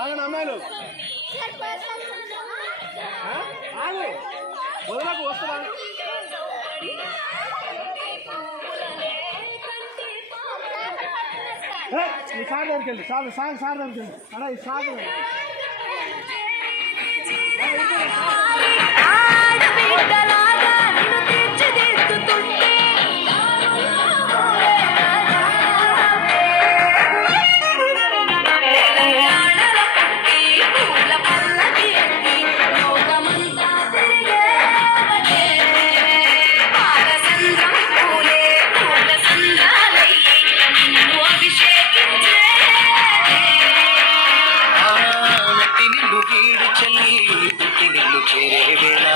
ఆగండి అమ్మాయిలు. ఆ? ఆగు. వదలకు వస్తుందా సార్ దగ్గరికి వెళ్ళి. సార్ సార్ సార్ దగ్గరికి వెళ్ళి. అలా ఈ సార్ भीड़ चली इतनी लुकेरे बेला